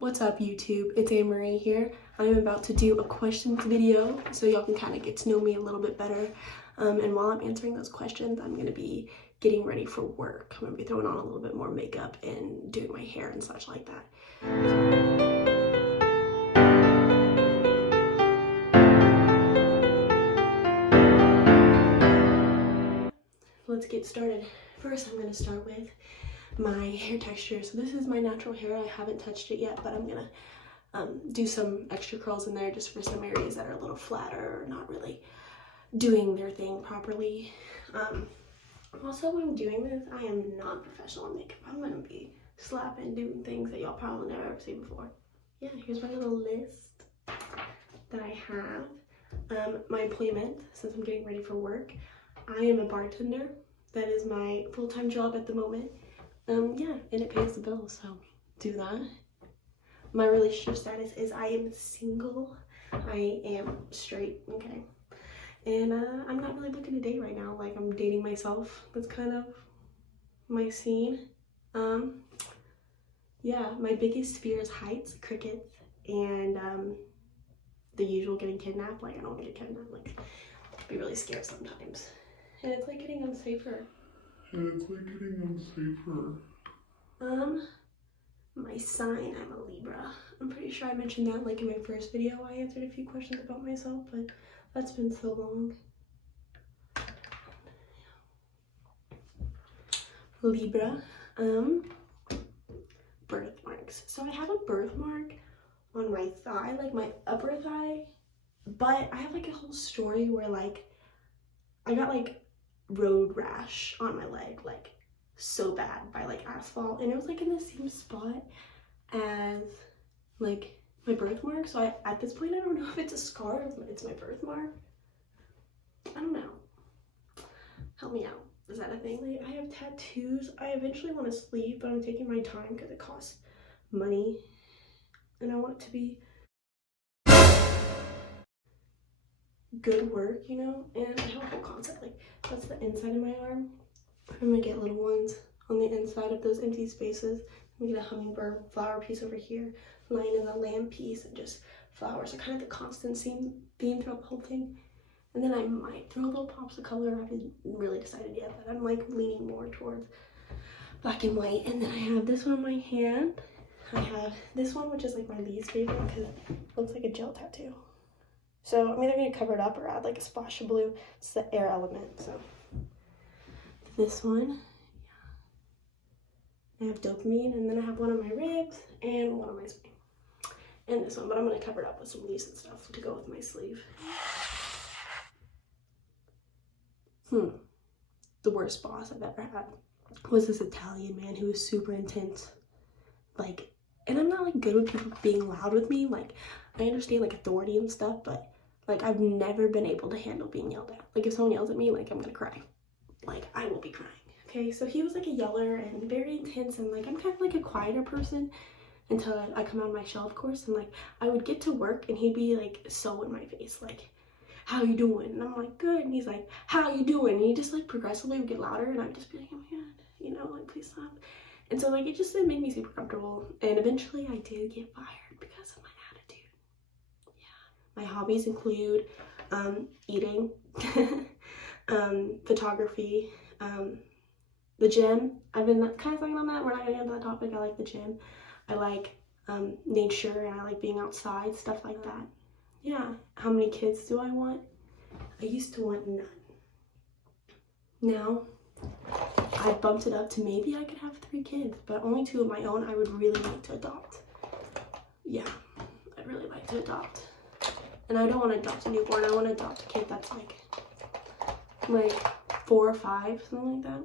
What's up, YouTube? It's Annmarie here. I'm about to do a questions video so y'all can kind of get to know me a little bit better. And while I'm answering those questions, I'm going to be getting ready for work. I'm going to be throwing on a little bit more makeup and doing my hair and such like that. Let's get started. First, I'm going to start with my hair texture. So this is my natural hair. I haven't touched it yet, but I'm gonna do some extra curls in there just for some areas that are a little flatter or not really doing their thing properly. Also, when I'm doing this, I am not professional in makeup. I'm gonna be slapping, doing things that y'all probably never ever seen before. Yeah, here's my little list that I have. My employment, since I'm getting ready for work, I am a bartender. That is my full-time job at the moment. Yeah, and it pays the bills, so do that. My relationship status is I am single. I am straight, okay? And I'm not really looking to date right now. Like, I'm dating myself. That's kind of my scene. Yeah, my biggest fear is heights, crickets, and the usual getting kidnapped. Like, I don't want to get kidnapped. Like, I'd be really scared sometimes. And it's like getting unsafer. My sign, I'm a Libra. I'm pretty sure I mentioned that like in my first video. I answered a few questions about myself, but that's been so long. Libra. Birthmarks. So I have a birthmark on my thigh, like my upper thigh, but I have like a whole story where like I got like road rash on my leg, like so bad by like asphalt, and it was like in the same spot as like my birthmark. So at this point I don't know if it's a scar or if it's my birthmark. I don't know. Help me out. Is that a thing? Like, I have tattoos. I eventually want a sleeve, but I'm taking my time because it costs money and I want it to be good work, you know. And I have a whole concept, like that's the inside of my arm. I'm gonna get little ones on the inside of those empty spaces. I'm gonna get a hummingbird flower piece over here, line in the lamb piece, and just flowers are kind of the constant theme throughout the whole thing. And then I might throw little pops of color. I haven't really decided yet, but I'm like leaning more towards black and white. And then I have this one on my hand. I have this one, which is like my least favorite because it looks like a gel tattoo. So I'm either gonna cover it up or add like a splash of blue. It's the air element, so. This one, yeah. I have dopamine, and then I have one on my ribs and one on my spine. And this one, but I'm gonna cover it up with some leaves and stuff to go with my sleeve. The worst boss I've ever had was this Italian man who was super intense. Like, and I'm not like good with people being loud with me. Like, I understand like authority and stuff, but like I've never been able to handle being yelled at. Like, if someone yells at me, like I'm gonna cry. Like, I will be crying. Okay, so he was like a yeller and very intense, and like I'm kind of like a quieter person until I come out of my shell, of course. And like I would get to work and he'd be like so in my face, like, how you doing? And I'm like, good. And he's like, how you doing? And he just like progressively would get louder, and I'd just be like, oh my god, you know, like, please stop. And so like it just made me super comfortable, and eventually I did get fired because of my attitude. Yeah, my hobbies include eating, photography, the gym. I've been kind of thinking on that. We're not gonna get into that topic. I like the gym. I like nature, and I like being outside, stuff like that. Yeah. How many kids do I want? I used to want none. Now I bumped it up to maybe I could have 3 kids, but only 2 of my own. I would really like to adopt. Yeah, I'd really like to adopt. And I don't want to adopt a newborn. I want to adopt a kid that's like 4 or 5, something like that.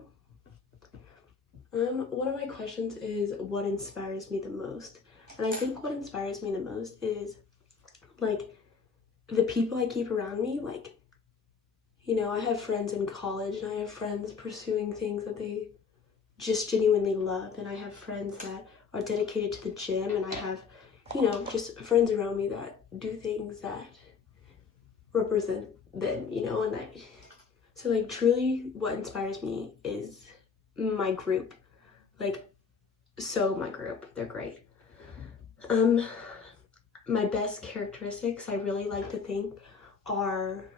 One of my questions is what inspires me the most. And I think what inspires me the most is like the people I keep around me. Like, you know, I have friends in college, and I have friends pursuing things that they just genuinely love, and I have friends that are dedicated to the gym, and I have, you know, just friends around me that do things that represent them, you know. And that, so like truly what inspires me is my group. Like, so my group, they're great. My best characteristics, I really like to think, are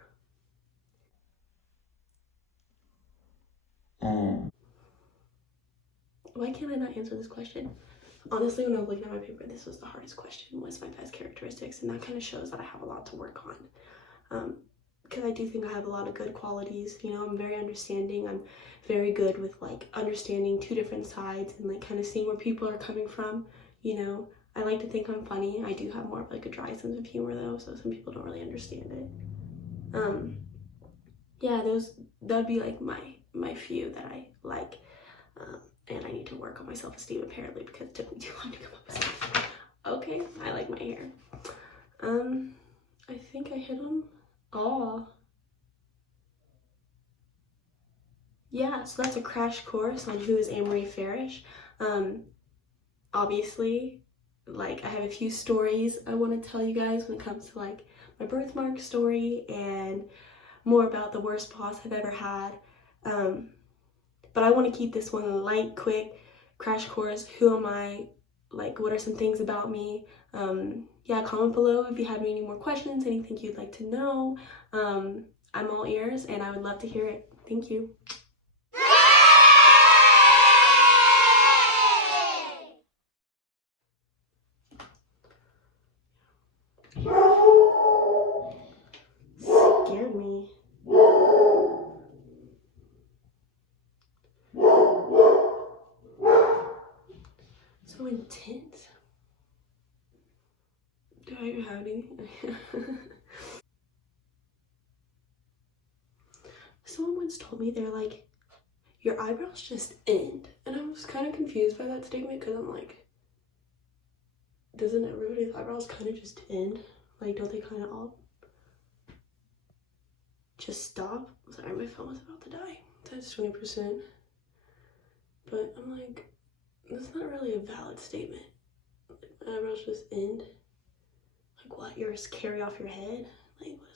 why can't I not answer this question? Honestly, when I was looking at my paper, this was the hardest question, was my best characteristics, and that kind of shows that I have a lot to work on. Because I do think I have a lot of good qualities. You know, I'm very understanding. I'm very good with like understanding two different sides and like kind of seeing where people are coming from. You know, I like to think I'm funny. I do have more of like a dry sense of humor though, so some people don't really understand it. Yeah, that'd be like my few that I like. And I need to work on my self-esteem apparently because it took me too long to come up with stuff. Okay, I like my hair. I think I hit them all. Yeah, so that's a crash course on who is Annmarie Farrish. Obviously, like I have a few stories I want to tell you guys when it comes to like my birthmark story and more about the worst boss I've ever had. But I want to keep this one light, quick, crash course. Who am I? Like, what are some things about me? Yeah, comment below if you have any more questions, anything you'd like to know. I'm all ears and I would love to hear it. Thank you. Scared me. So intense. Do I have any? Someone once told me they're like, your eyebrows just end. And I was kind of confused by that statement because I'm like, doesn't everybody's eyebrows kind of just end? Like, don't they kind of all just stop? Sorry, my phone was about to die. That's 20%. But I'm like, that's not really a valid statement. Like, my eyebrows just end. Like, what? Yours carry off your head? Like, what?